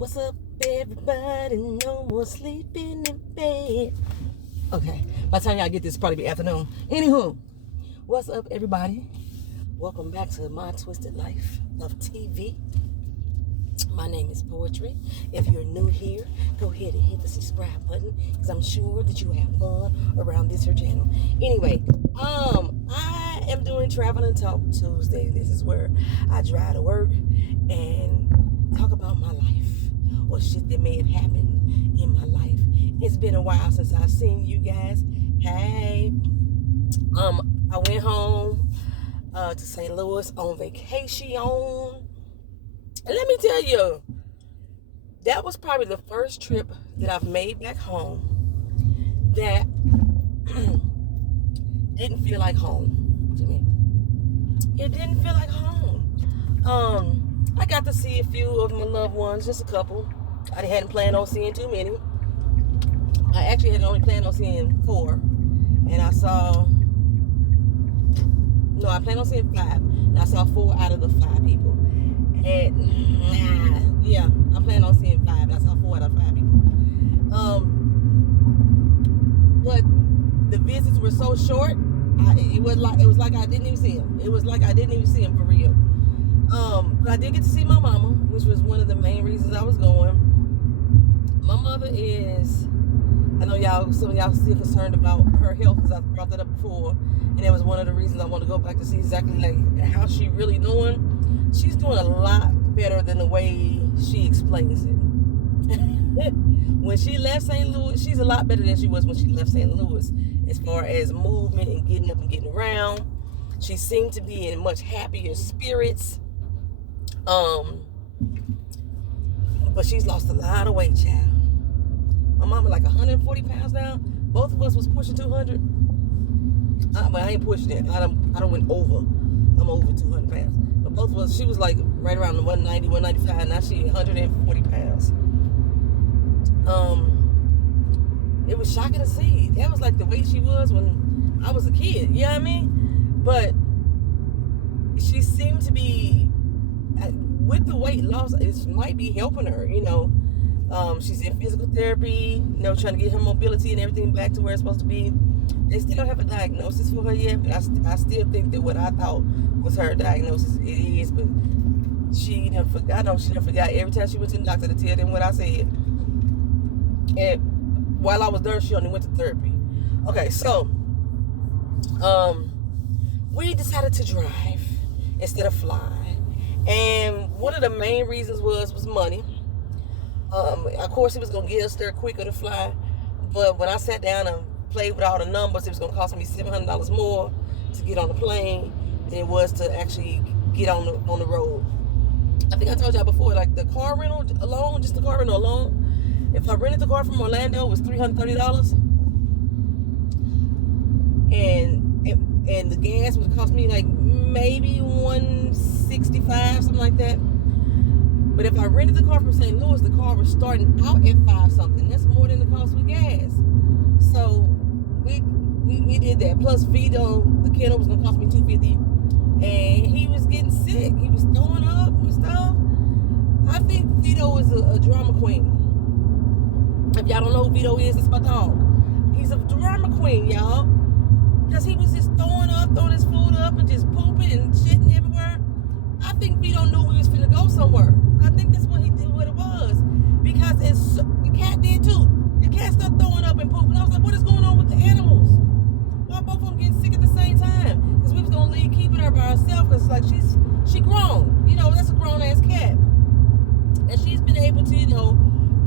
What's up, everybody? No more sleeping in bed. Okay, by the time y'all get this, probably be afternoon. Anywho, what's up, everybody? Welcome back to My Twisted Life of TV. My name is Poetry. If you're new here, go ahead and hit the subscribe button, because I'm sure that you have fun around this here channel. Anyway, I am doing Travel and Talk Tuesday. This is where I drive to work and talk about my life or shit that may have happened in my life. It's been a while since I've seen you guys. Hey, I went home to St. Louis on vacation. And let me tell you, that was probably the first trip that I've made back home that didn't feel like home to me. It didn't feel like home. I got to see a few of my loved ones, just a couple. I hadn't planned on seeing too many. I actually had only planned on seeing 4. And I planned on seeing 5. And I saw 4 out of the 5 people. And I planned on seeing 5, and I saw 4 out of 5 people. But the visits were so short. It was like I didn't even see him. It was like I didn't even see him for real. But I did get to see my mama, which was one of the main reasons I was going. My mother is, I know some of y'all still concerned about her health, because I brought that up before, and that was one of the reasons I want to go back to see exactly like how she really doing. She's doing a lot better than the way she explains it. When she left St. Louis, she's a lot better than she was when she left St. Louis, as far as movement and getting up and getting around. She seemed to be in much happier spirits. But she's lost a lot of weight, child. My mama like 140 pounds now. Both of us was pushing 200. But I ain't pushing it. I don't went over. I'm over 200 pounds. But both of us, she was like right around the 190, 195. Now she 140 pounds. It was shocking to see. That was like the weight she was when I was a kid. You know what I mean? But she seemed to be, with the weight loss, it might be helping her, you know. She's in physical therapy, you know, trying to get her mobility and everything back to where it's supposed to be. They still don't have a diagnosis for her yet, but I still think that what I thought was her diagnosis, it is. But she never forgot. I know she never forgot every time she went to the doctor to tell them what I said. And while I was there, she only went to therapy. Okay, so we decided to drive instead of fly. And one of the main reasons was money. Of course, it was going to get us there quicker to fly. But when I sat down and played with all the numbers, it was going to cost me $700 more to get on the plane than it was to actually get on the road. I think I told y'all before, like the car rental alone, just the car rental alone, if I rented the car from Orlando, it was $330. And the gas would cost me like maybe $165, something like that. But if I rented the car from St. Louis, the car was starting out at $5 something. That's more than the cost of gas. So we did that. Plus Vito, the kiddo, was gonna cost me $250, and he was getting sick. He was throwing up and stuff. I think Vito is a drama queen. If y'all don't know who Vito is, it's my dog. He's a drama queen, y'all. Because he was just throwing his food up, and just pooping and shitting everywhere. I think Vito knew we was finna go somewhere. I think that's what it was. Because the cat did too. The cat started throwing up and pooping. I was like, what is going on with the animals? Why both of them getting sick at the same time? Because we was going to leave keeping her by herself, because like she grown. You know, that's a grown ass cat. And she's been able to, you know,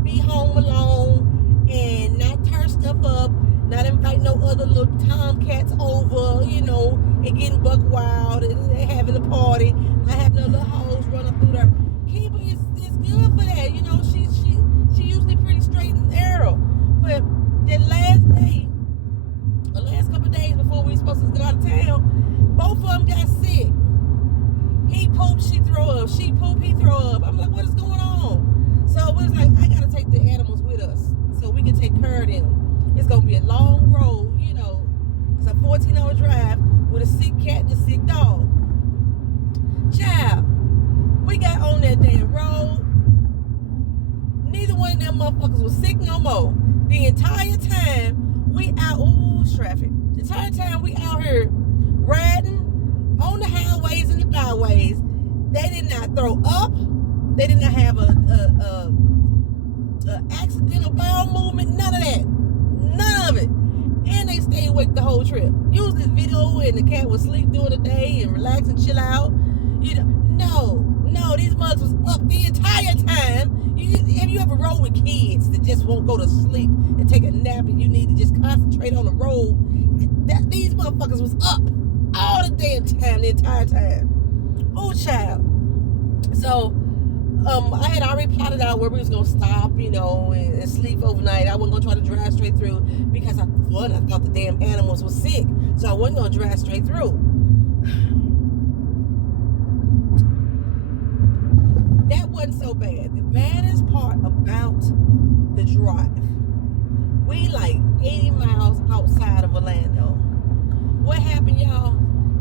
be home alone and not turn stuff up, not invite no other little tomcats over, you know, and getting buck wild and having a party, not having no little hoes run up through there. Kiba is good for that, you know. She usually pretty straight and narrow. But the last couple of days before we were supposed to go out of town, both of them got sick. He pooped, she throw up. She pooped, he throw up. I'm like, what is going on? So it was like, I gotta take the animals with us so we can take care of them. It's gonna be a long road, you know. It's a 14-hour drive with a sick cat and a sick dog. Child, we got on that damn road. of them motherfuckers was sick no more. The entire time we out, traffic. The entire time we out here riding on the highways and the byways, they did not throw up. They did not have a accidental bowel movement. None of that. None of it. And they stayed awake the whole trip. Use this video and the cat would sleep during the day and relax and chill out. You know, no, these mugs was up the entire time. Have you ever rode with kids that just won't go to sleep and take a nap and you need to just concentrate on the road? These motherfuckers was up all the damn time, the entire time. Oh, child. So, I had already plotted out where we was gonna stop, and sleep overnight. I wasn't gonna try to drive straight through because I thought the damn animals were sick, so I wasn't gonna drive straight through. That wasn't so bad. The baddest part about the drive, we like 80 miles outside of Orlando. What happened, y'all?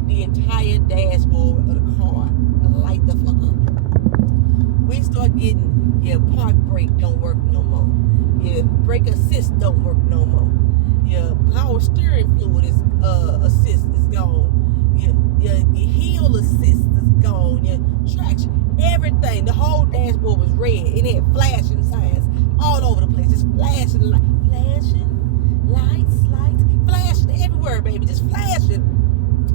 The entire dashboard of the car light the fuck up. We start getting your park brake don't work no more. Your brake assist don't work no more. Your power steering fluid assist is gone. Your heel assist is gone. Your traction, everything. The whole dashboard was red. It had flashing signs all over the place. Just flashing lights, flashing everywhere, baby. Just flashing.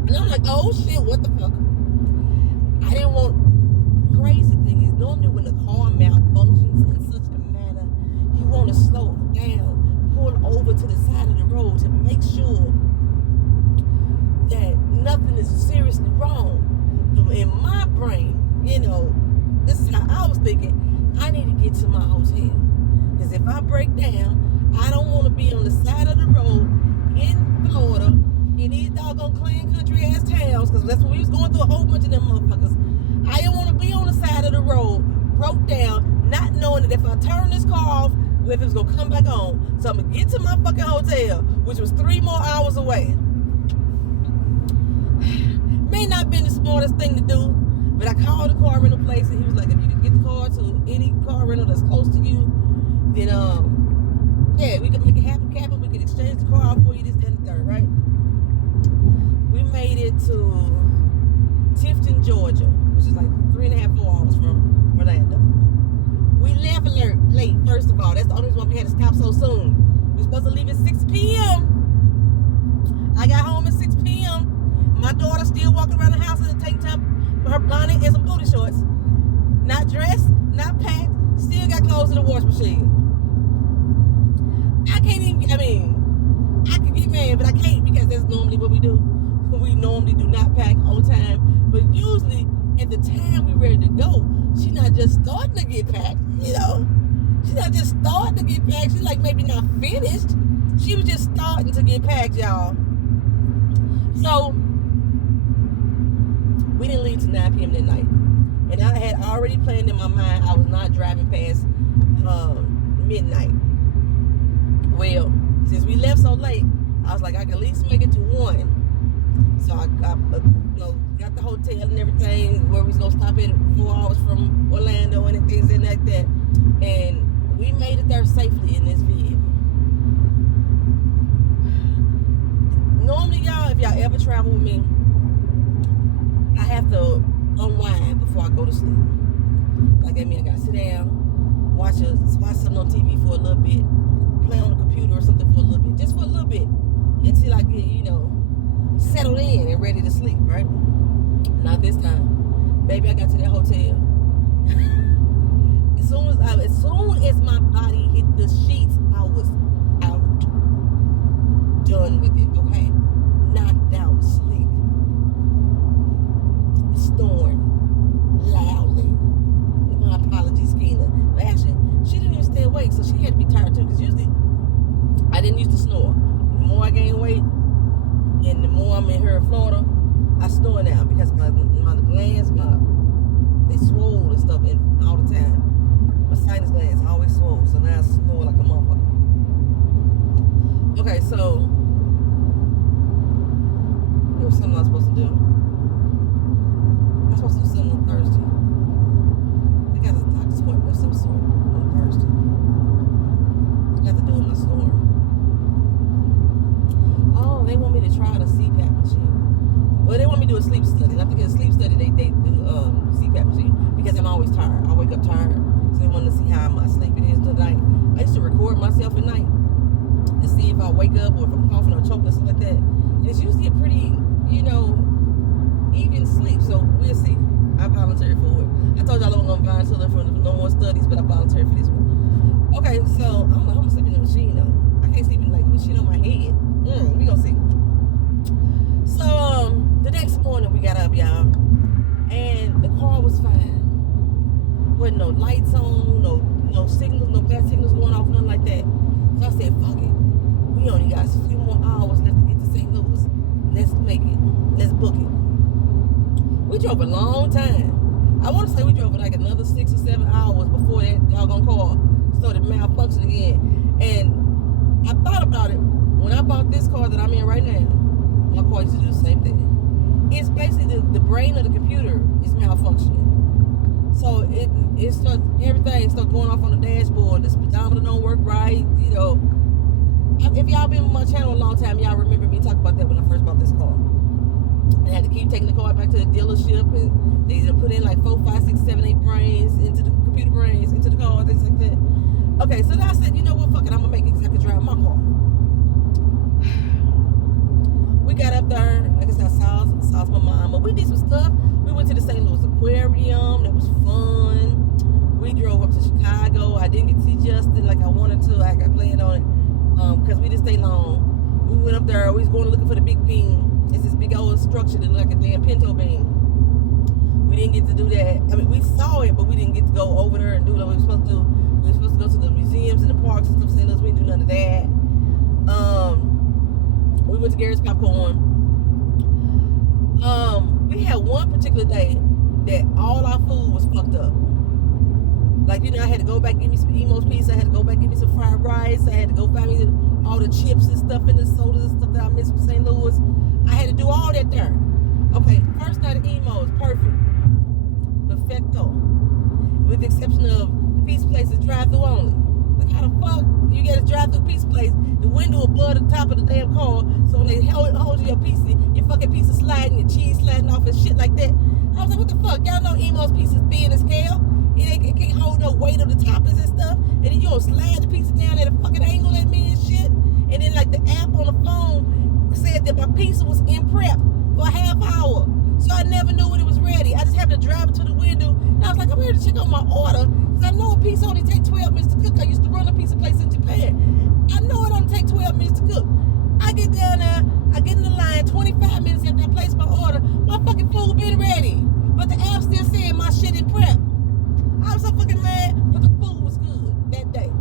And I'm like, oh shit, what the fuck? I didn't want. Crazy thing is, normally when the car malfunctions in such a manner, you want to slow down, pull over to the side of the road to make sure that nothing is seriously wrong. But in my brain, this is how I was thinking. I need to get to my hotel, because if I break down, I don't want to be on the side of the road in Florida in these doggone clean country ass towns, because that's when we was going through a whole bunch of them motherfuckers. I didn't want to be on the side of the road, broke down, not knowing that if I turn this car off, if it was going to come back on. So I'm going to get to my fucking hotel, which was 3 more hours away. May not have been the smartest thing to do, but I called the car rental place, and he was like, if you could get the car to any car rental that's close to you, then, we could make it happen, Captain. We could exchange the car out for you, this, that, and the third, right? We made it to Tifton, Georgia, which is like 3.5, 4 hours from Orlando. We left late, first of all. That's the only reason why we had to stop so soon. We were supposed to leave at 6 p.m. I got home at 6 p.m. My daughter still walking around the house at the tank top with her bonnet and some booty shorts. Not dressed, not packed, still got clothes in the wash machine. I could get mad, but I can't, because that's normally what we do. We normally do not pack on time, but usually at the time we're ready to go, she's not just starting to get packed, She's not just starting to get packed. She's like maybe not finished. She was just starting to get packed, y'all. So we didn't leave till 9 p.m. that night, and I had already planned in my mind I was not driving past midnight. Well, since we left so late, I was like, I can at least make it to 1. So I got the hotel and everything where we was gonna stop at 4 hours from Orlando and things like that. And we made it there safely in this vehicle. Normally, y'all, if y'all ever travel with me, I have to unwind before I go to sleep. Like, I gotta sit down, watch something on TV for a little bit, play on the computer or something for a little bit, just for a little bit, until I get, settled in and ready to sleep, right? Not this time. Baby, I got to that hotel. As soon as my body hit the sheets, I was out. Done with it, okay? Knocked out, sleep. Snoring loudly. My apologies, Keena. But actually, she didn't even stay awake, so she had to be tired too, because usually I didn't used to snore. The more I gain weight, and the more I'm in here in Florida, I snore now, because my glands, they swole and stuff all the time. My sinus glands always swole, so now I snore like a motherfucker. Okay, so it was something I was supposed to do. I was supposed to do something on Thursday. I got a doctor's appointment of some sort on Thursday. my sleep it is tonight. I used to record myself at night to see if I wake up or if I'm coughing or choking or something like that. And it's usually a pretty, even sleep. So we'll see. I volunteered for it. I told y'all I wasn't gonna volunteer for no more studies, but I volunteered for this one. Okay, so I don't know how I'm sleeping in the machine though. I can't sleep in like machine on my head. We gonna see. So the next morning we got up, y'all, and the car was fine. Wasn't no lights on, no signals, no bad signals going off, nothing like that. So I said, fuck it. We only got a few more hours left to get to St. Louis. Let's make it. Let's book it. We drove a long time. I want to say we drove like another 6 or 7 hours before that doggone car started malfunctioning again. And I thought about it. When I bought this car that I'm in right now, my car used to do the same thing. It's basically the brain of the computer is malfunctioning. So it starts, everything starts going off on the dashboard. The speedometer don't work right. If y'all been on my channel a long time, y'all remember me talking about that when I first bought this car. I had to keep taking the car back to the dealership, and they either put in like 4, 5, 6, 7, 8 brains into the computer brains into the car, things like that. Okay, so then I said, you know what, fuck it, I'm gonna make it because I can drive my car. We got up there, like I said, I saw my mom, but we did some stuff. We went to the St. Louis Aquarium. That was fun. We drove up to Chicago. I didn't get to see Justin like I wanted to. I planned on it because we didn't stay long. We went up there. We was going looking for the big bean. It's this big old structure that looked like a damn pinto bean. We didn't get to do that. I mean, we saw it, but we didn't get to go over there and do what we were supposed to do. We were supposed to go to the museums and the parks and stuff. St. Louis, we didn't do none of that. We went to Gary's Popcorn. We had one particular day that all our food was fucked up. Like, I had to go back and get me some Emo's pizza. I had to go back and get me some fried rice. I had to go find me all the chips and stuff and the sodas and stuff that I missed from St. Louis. I had to do all that there. Okay, first night of Emo's, perfect. Perfecto. With the exception of the pizza place is drive-thru only. Like, how the fuck you get a drive-thru pizza place, the window above the top of the damn car, so when they hold you your pizza, your fucking pizza sliding, your cheese sliding off and shit like that. I was like, what the fuck? Y'all know Emo's pizza's thin as hell. It can't hold no weight on the toppings and stuff. And then you gonna slide the pizza down at a fucking angle at me and shit. And then like the app on the phone said that my pizza was in prep for a half hour. So I never knew when it was ready. I just happened to drive it to the window. And I was like, I'm here to check on my order. Because I know a pizza only takes 12 minutes to cook. I used to run a pizza place in Japan. I know it only takes 12 minutes to cook. I get down there, I get in the line, 25 minutes after I place my order, my fucking food been ready. But the app still saying my shit in prep. I was so fucking mad, but the food was good that day.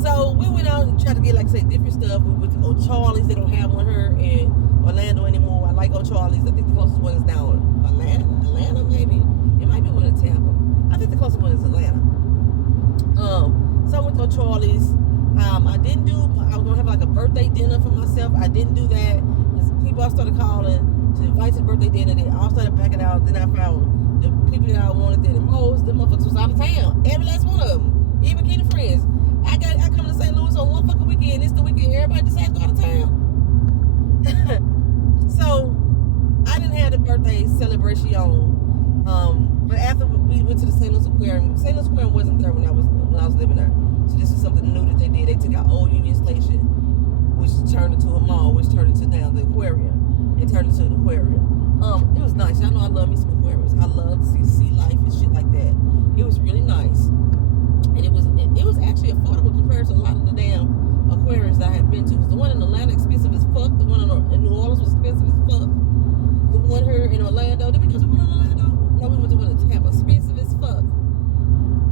So we went out and tried to get, like I say, different stuff. We went to Old Charlie's. They don't have one here in Orlando anymore. I like Old Charlie's. I think the closest one is down Atlanta maybe. It might be one in Tampa. I think the closest one is Atlanta. So I went to Old Charlie's. I was gonna have like a birthday dinner for myself. I didn't do that because people I started calling to invite to the birthday dinner. They all started backing out. Then I found the people that I wanted there the most. The motherfuckers was out of town. Every last one of them. Even Keenan friends. I come to St. Louis on one fucking weekend. It's the weekend everybody decides to go out of town. So I didn't have the birthday celebration. But after we went to the St. Louis Aquarium wasn't there when I was living there. So this is something new that they did. They took out Old Union Station, which turned into a mall, which turned into now the aquarium. It turned into an aquarium. It was nice. Y'all know I love me some aquariums. I love to see sea life and shit like that. It was really nice. And it was actually affordable compared to a lot of the damn aquariums that I had been to. The one in Atlanta expensive as fuck. The one in New Orleans was expensive as fuck. The one here in Orlando. Did we go to one in Orlando? No, we went to one in Tampa. Expensive as fuck.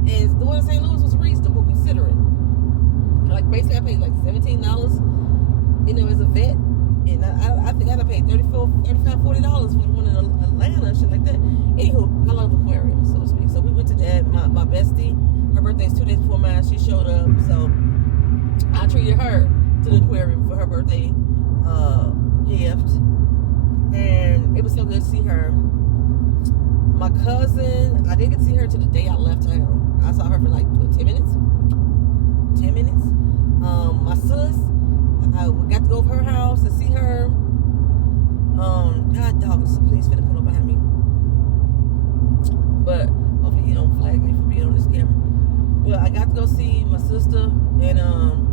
And the one in St. Louis was reasonable considering. Like basically I paid like $17, as a vet. And I think I paid $35, $40 for the one in Atlanta and shit like that. Anywho, I love aquariums, so to speak. So we went to that. My bestie, her birthday's 2 days before mine. She showed up, so I treated her to the aquarium for her birthday gift, and it was so good to see her. My cousin, I didn't get to see her till the day I left town. I saw her for like 10 minutes. 10 minutes. My sis, I got to go over her house and see her. God dog, so please finna pull up behind me. But hopefully he don't flag me for being on this camera. But I got to go see my sister, and I'm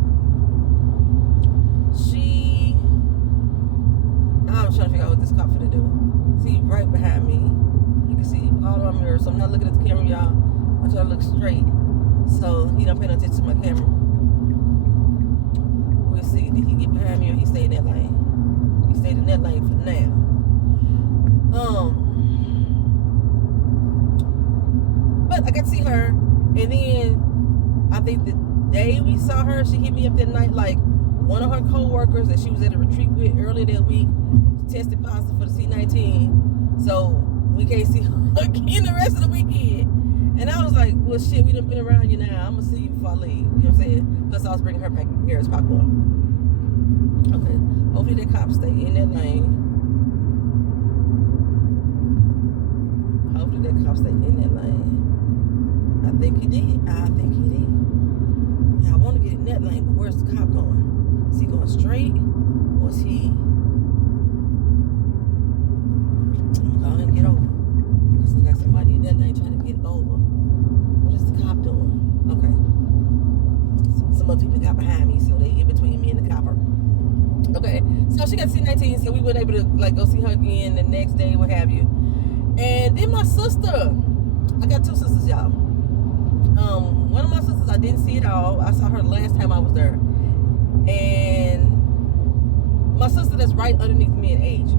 trying to figure out what this cop finna do. See, right behind me, you can see all of my mirrors. So I'm not looking at the camera, y'all. I'm trying to look straight, so he don't pay no attention to my camera. We'll see. Did he get behind me or he stayed in that lane? He stayed in that lane for now. But I got to see her, and then I think the day we saw her, she hit me up that night. Like, one of her co-workers that she was at a retreat with earlier that week tested positive for the C-19, so we can't see her again the rest of the weekend. And I was like, well, shit, we done been around you now. I'm gonna see you before I leave. You know what I'm saying? Plus, I was bringing her back Harris popcorn. Okay, hopefully that cop stay in that lane. Hopefully that cop stay in that lane. I think he did. I want to get in that lane, but where's the cop going? Is he going straight, or is he? I'm going to get over. Because I got somebody in that lane trying to get over. What is the cop doing? Okay. Some other people got behind me, so they in between me and the copper. Okay. So she got C-19, so we weren't able to like go see her again the next day, what have you. And then my sister. I got two sisters, y'all. One of my sisters I didn't see at all. I saw her last time I was there. And my sister that's right underneath me in age,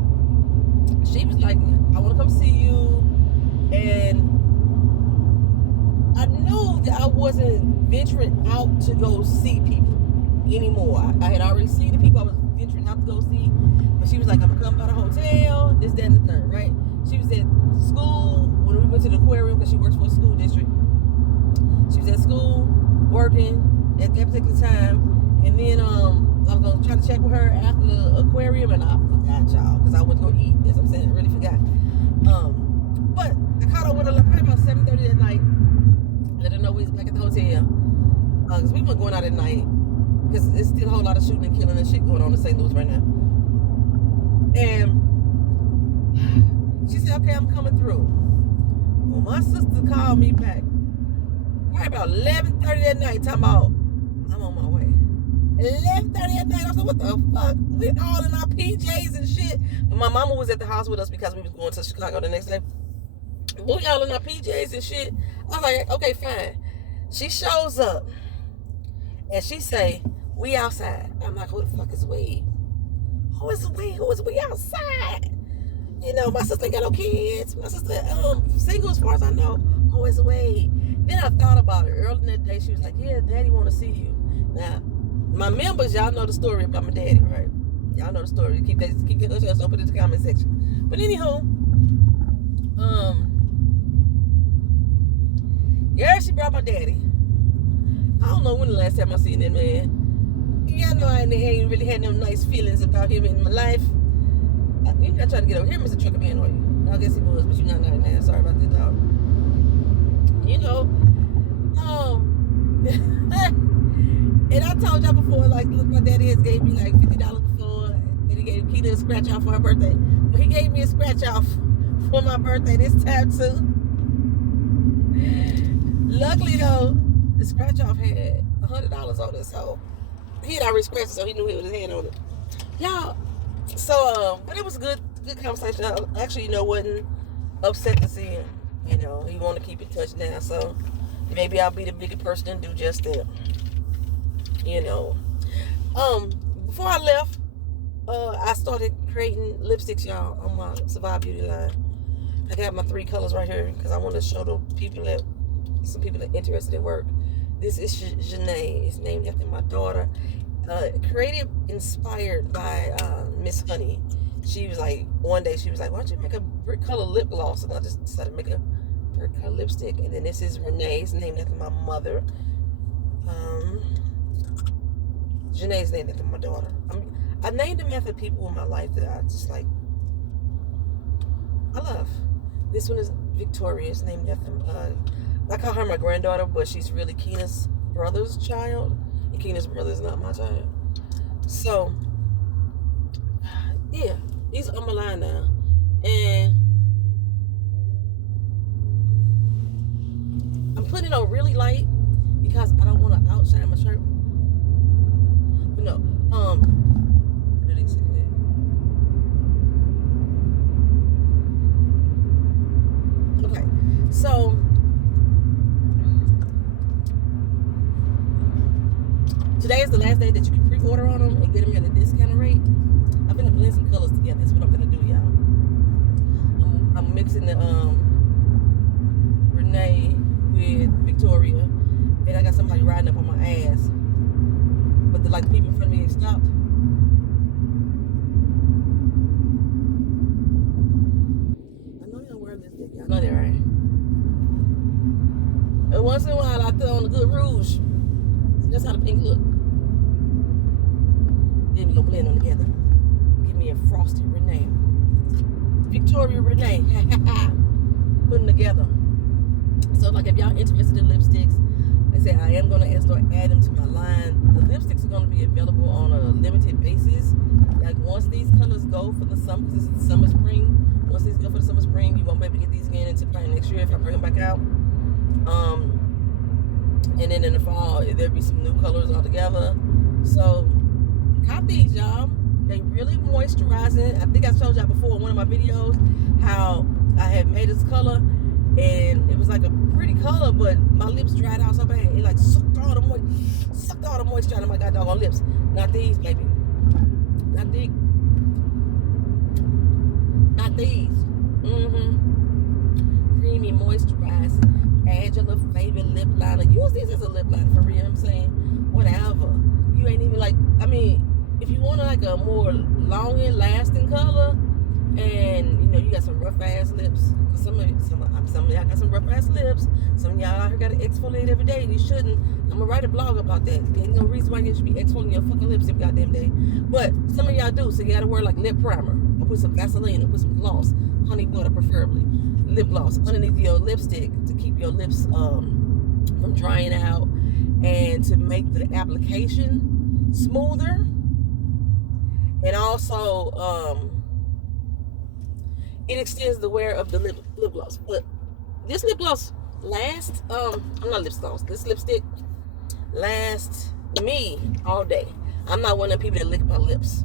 she was like, I want to come see you. And I knew that I wasn't venturing out to go see people anymore. I had already seen the people I was venturing out to go see. But she was like, I'm going to come by the hotel, this, that, and the third, right? She was at school when we went to the aquarium because she works for a school district. She was at school working at that particular time. And then I was going to try to check with her after the aquarium, and I forgot, y'all, because I went to go eat. As I'm saying, I really forgot. But I caught up with her probably about 7:30 that night. Let her know we was back at the hotel. Because we weren't going out at night. Because there's still a whole lot of shooting and killing and shit going on in St. Louis right now. And she said, okay, I'm coming through. Well, my sister called me back probably about 11:30 that night, talking about, I'm on my way. 11:30 at night, I was like, what the fuck? We all in our PJs and shit. But my mama was at the house with us because we was going to Chicago the next day. We all in our PJs and shit. I was like, okay, fine. She shows up and she say, we outside. I'm like, who the fuck is we? Who is we? Who is we outside? You know, my sister ain't got no kids. My sister single as far as I know. Who is we? Then I thought about it. Early in that day, she was like, yeah, daddy want to see you. Now, my members, y'all know the story about my daddy, right? Y'all know the story. Keep that hush open in the comment section. But anywho, yeah, she brought my daddy. I don't know when the last time I seen that man. Y'all know I ain't really had no nice feelings about him in my life. You're not trying to get over here, Mr. Trucker Man, are you? I guess he was, but you're not now. Sorry about that, dog. You know, and I told y'all before, like, look, my daddy has gave me like $50 before, and he gave Keita a scratch off for her birthday. But he gave me a scratch off for my birthday this time too. Luckily though, the scratch off had $100 on it, so he had already scratched it, so he knew he had his hand on it. Y'all, so but it was a good conversation. I actually, you know, wasn't upset to see him. You know, he want to keep in touch now, so maybe I'll be the bigger person and do just that. You know, before I left, I started creating lipsticks, y'all, on my Survive Beauty line. I got my 3 colors right here because I want to show the people that some people that are interested in work. This is Janae. It's named after my daughter. Created, inspired by Miss Honey. She was like, one day she was like, why don't you make a brick color lip gloss? And I just decided to make a brick color lipstick. And then this is Renee's, named after my mother. Janae's named after my daughter. I named them after people in my life that I just like, I love. This one is Victoria. It's named after, I call her my granddaughter, but she's really Keena's brother's child. And Keena's brother is not my child. So, yeah, these are on my line now. And I'm putting it on really light. because I don't want to outshine my shirt. But no, okay, so today is the last day that you can pre-order on them and get them at a discounted rate. I'm gonna blend some colors together. That's what I'm gonna do, y'all. I'm mixing the Renee with Victoria, and I got somebody riding up on my ass. But the people in front of me, they stopped. I know y'all wear lipstick. Y'all know that, right? And once in a while, I throw on a good rouge. So that's how the pink look. Then we gonna blend them together. Give me a frosted Renee. Victoria Renee. Put them together. So if y'all interested in lipsticks, they say I am gonna start adding them to my line. The lipsticks are gonna be available on a limited basis. Once these colors go for the summer, because this is the summer spring. Once these go for the summer spring, you won't be able to get these again until probably next year if I bring them back out. And then in the fall, there'll be some new colors altogether. So cop these, y'all. They really moisturizing. I think I showed y'all before in one of my videos how I had made this color, and it was like a pretty color, but my lips dried out so bad. It sucked all the moisture out of my goddamn lips. Not these, baby. Not these. Not these. Creamy, moisturizing. Add your little favorite lip liner. Use these as a lip liner for real. You know what I'm saying? Whatever. You ain't even if you want a more long and lasting color, and you got some rough ass lips. Some of y'all got some rough ass lips. Some of y'all out here got to exfoliate every day, and you shouldn't. I'm gonna write a blog about that. There's no reason why you should be exfoliating your fucking lips every goddamn day. But some of y'all do, so you gotta wear lip primer, or put some Vaseline, or put some gloss, honey butter preferably, lip gloss underneath your lipstick to keep your lips from drying out, and to make the application smoother. And also, it extends the wear of the lip gloss. But this lip gloss lasts, I'm not lip gloss, this lipstick lasts me all day. I'm not one of the people that lick my lips.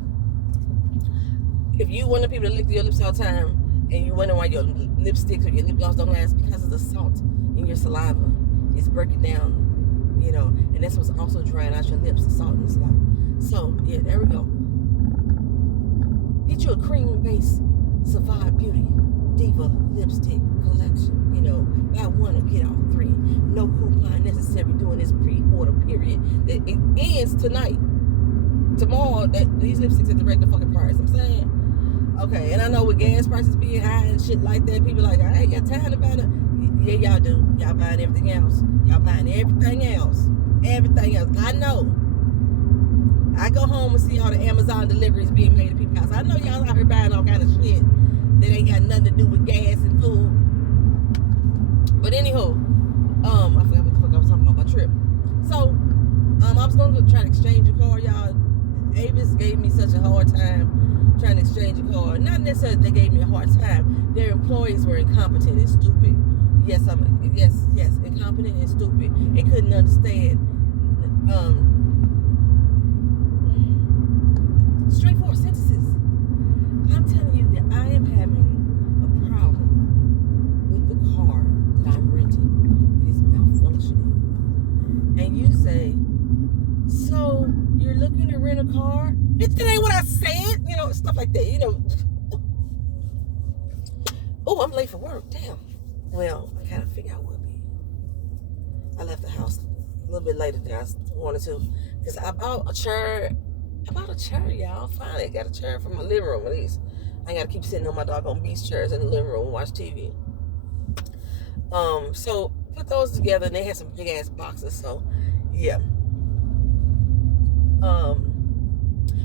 If you one of the people that lick your lips all the time, and you wonder why your lipsticks or your lip gloss don't last, because of the salt in your saliva. It's breaking down, and that's what's also drying out your lips, the salt in the saliva. So, yeah, there we go. Get you a cream base Savard Beauty Diva lipstick collection. Buy one or get all three. No coupon necessary during this pre-order period. It ends tonight. Tomorrow, these lipsticks at the regular fucking price. I'm saying. Okay, and I know with gas prices being high and shit like that, people I ain't got time to buy it. Yeah, y'all do. Y'all buying everything else. Y'all buying everything else. Everything else. I know. I go home and see all the Amazon deliveries being made to people's house. I know y'all out here buying all kind of shit that ain't got nothing to do with gas and food. But anywho, I forgot what the fuck I was talking about, my trip. So, I was going to try to exchange a car, y'all. Avis gave me such a hard time trying to exchange a car. Not necessarily they gave me a hard time. Their employees were incompetent and stupid. Yes, incompetent and stupid. And couldn't understand straightforward sentences. I'm telling you that I am having a problem with the car that I'm renting. It is malfunctioning. And you say, so you're looking to rent a car? That ain't what I said. Stuff like that. Oh, I'm late for work. Damn. Well, I kind of figured I would be. I left the house a little bit later than I wanted to, because I bought a chair, y'all. Finally, I got a chair for my living room, at least. I ain't got to keep sitting on my doggone beach chairs in the living room and watch TV. So put those together, and they had some big ass boxes. So, yeah.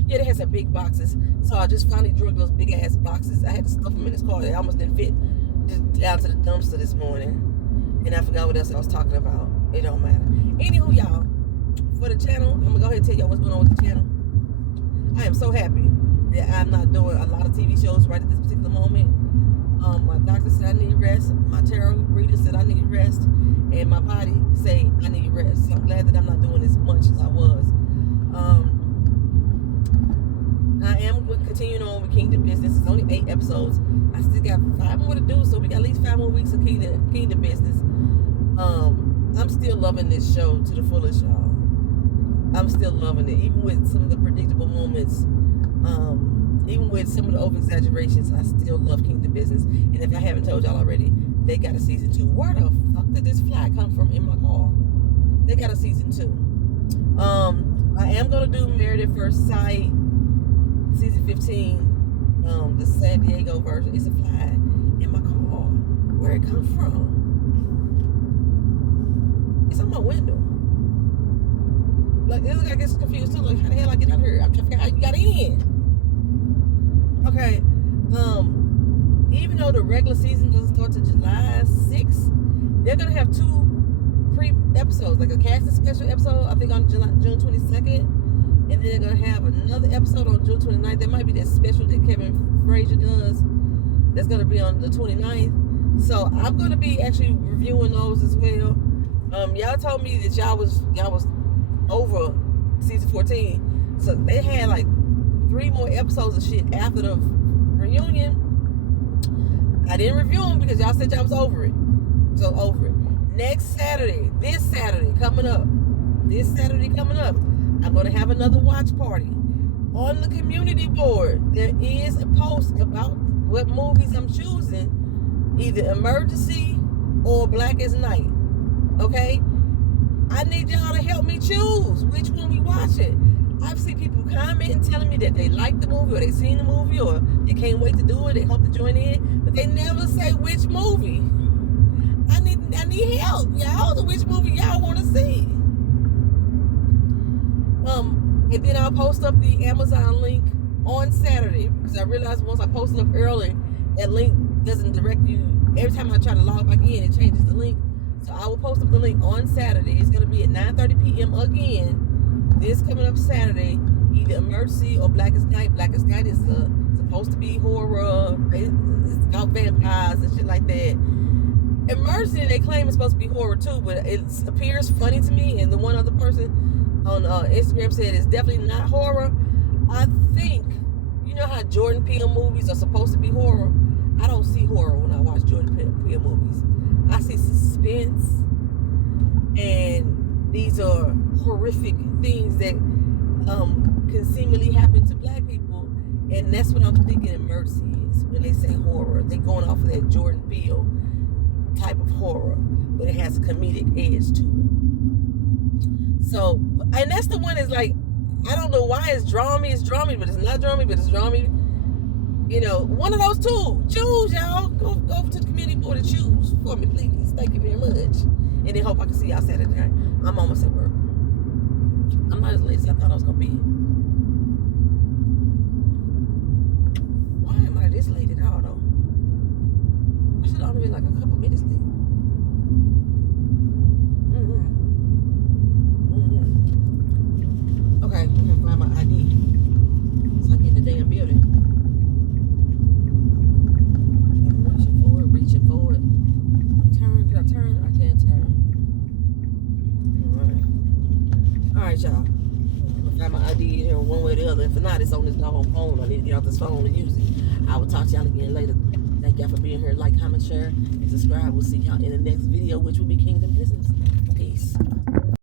They had some big boxes. So I just finally drug those big ass boxes. I had to stuff them in this car. They almost didn't fit down to the dumpster this morning. And I forgot what else I was talking about. It don't matter. Anywho, y'all, for the channel, I'm gonna go ahead and tell y'all what's going on with the channel. I am so happy that I'm not doing a lot of TV shows right at this particular moment. My doctor said I need rest. My tarot reader said I need rest. And my body say I need rest. So I'm glad Kingdom Business. It's only 8 episodes. I still got 5 more to do, so we got at least 5 more weeks of Kingdom Business. I'm still loving this show to the fullest, y'all. I'm still loving it, even with some of the predictable moments. Even with some of the over exaggerations, I still love Kingdom Business. And if I haven't told y'all already, they got a season 2. Where the fuck did this fly come from in my car? They got a season 2. I am gonna do Married at First Sight, season 15, the San Diego version. It's a fly in my car. Where it come from? It's on my window. Like, I get confused too. Like, how the hell I get out of here? I'm trying to figure out how you got in. Okay. Even though the regular season doesn't start to July 6th, they're gonna have 2 pre-episodes, like a casting special episode, I think on June 22nd, and then they're gonna have another episode on June 29th. There might be that special that Kevin Frazier does. That's gonna be on the 29th. So I'm gonna be actually reviewing those as well. Y'all told me that y'all was over season 14, so they had like 3 more episodes of shit after the reunion. I didn't review them because y'all said y'all was over it. So over it. This Saturday coming up, I'm going to have another watch party. On the community board, there is a post about what movies I'm choosing, either Emergency or Black as Night. Okay? I need y'all to help me choose which one we watching. I've seen people commenting, telling me that they like the movie or they seen the movie or they can't wait to do it, they hope to join in, but they never say which movie. I need help, y'all, to which movie y'all want to see. And then I'll post up the Amazon link on Saturday, because I realized once I post it up early, that link doesn't direct you. Every time I try to log back in, it changes the link. So I will post up the link on Saturday. It's going to be at 9:30 p.m. again. This coming up Saturday, either Emergency or Black as Night. Black as Night is supposed to be horror. It's about vampires and shit like that. Emergency, they claim it's supposed to be horror too, but it appears funny to me. And the one other person on Instagram said it's definitely not horror. I think, you know how Jordan Peele movies are supposed to be horror? I don't see horror when I watch Jordan Peele movies. I see suspense, and these are horrific things that can seemingly happen to black people, and that's what I'm thinking Emergency is when they say horror. They're going off of that Jordan Peele type of horror, but it has a comedic edge to it. So, and that's the one is like, I don't know why it's drawing me, but it's not drawing me, but it's drawing me. You know, one of those two. Choose, y'all. Go over to the community board and choose for me, please. Thank you very much. And then hope I can see y'all Saturday night. I'm almost at work. I'm not as late as I thought I was going to be. Why am I this late at all, though? I should only be like a couple minutes late. Okay, I'm going to find my ID so I can get the damn building. Reaching forward. Turn, can I turn? I can't turn. Alright, y'all. I'm gonna find my ID here one way or the other. If not, it's on this doggone phone. I need to get off this phone and use it. I will talk to y'all again later. Thank y'all for being here. Like, comment, share, and subscribe. We'll see y'all in the next video, which will be Kingdom Business. Peace.